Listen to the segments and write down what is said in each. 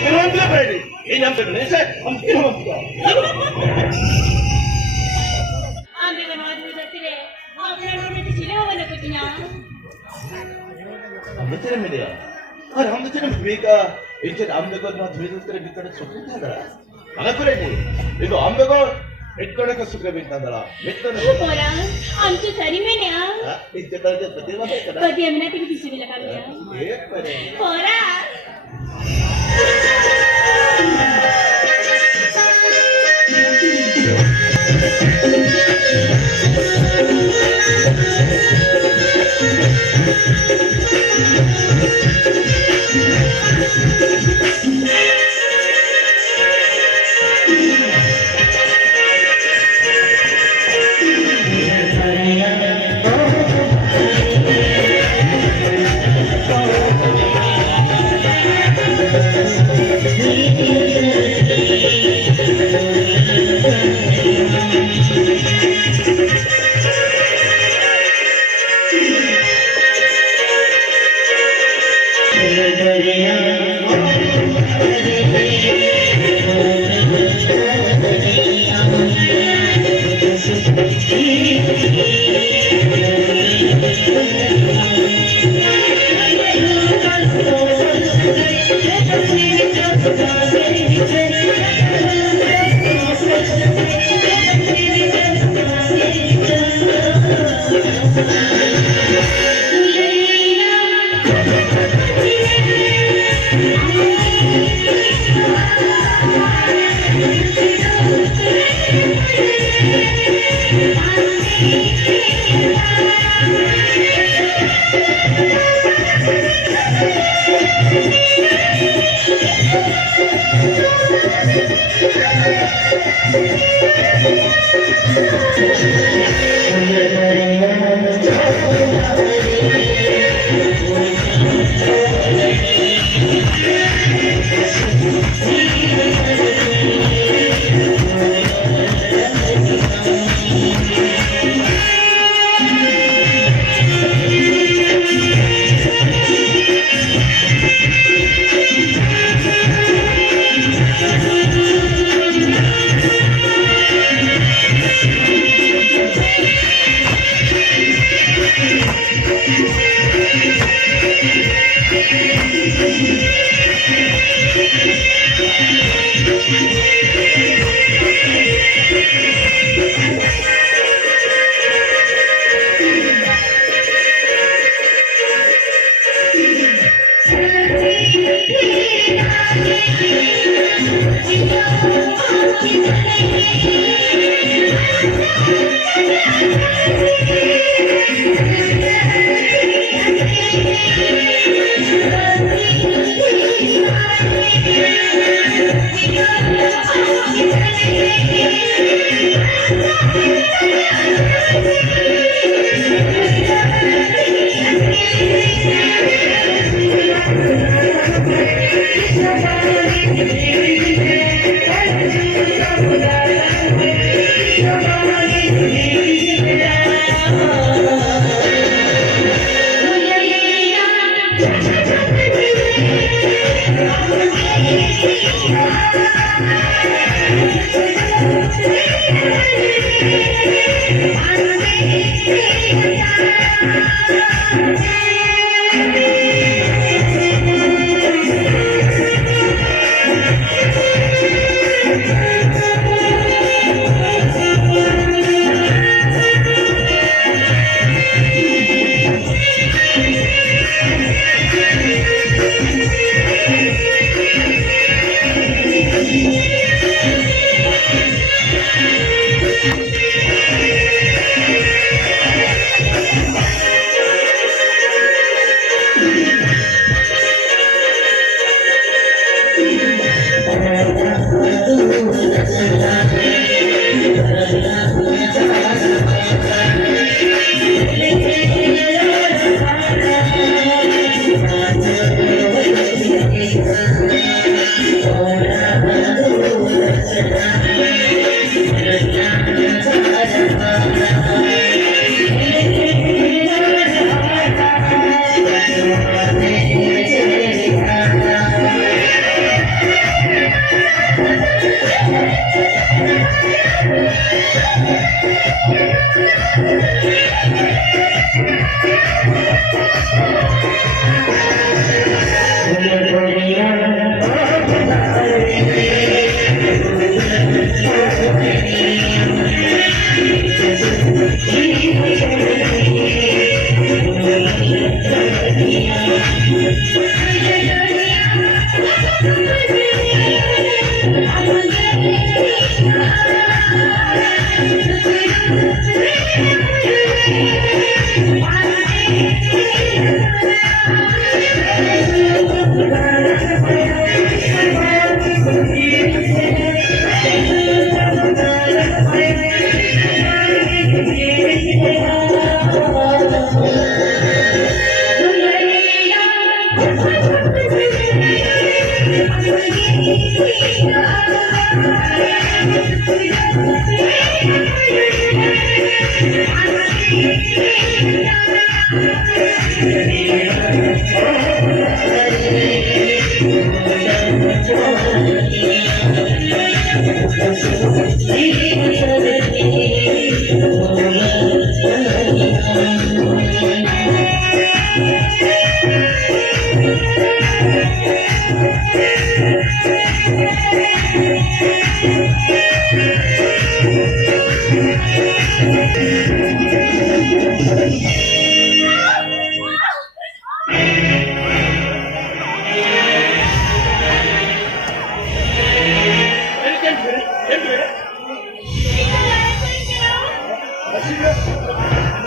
Kenapa berani? Ini yang benar saya. Kenapa? Ambil nama tu sendiri. Apa yang kita cili awak nak punya? Betul ni dia. हम तो चले भूमिका इच्छे आंबेगो ना धुरी धुरी बिकट सुखी था दरा mana kau ni itu आंबेगो इतना का सुखी बिकट दरा बिकट Orang, amcu cari mana ya? इच्छे तारे पति वाले करा Pati yang mana tinggi di sini lah kami ya. ये करे Orang.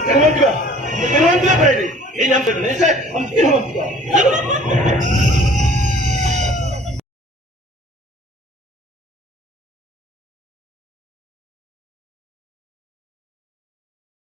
Kenapa? Kenapa berani? Ini yang benar. Saya, kamu kenapa?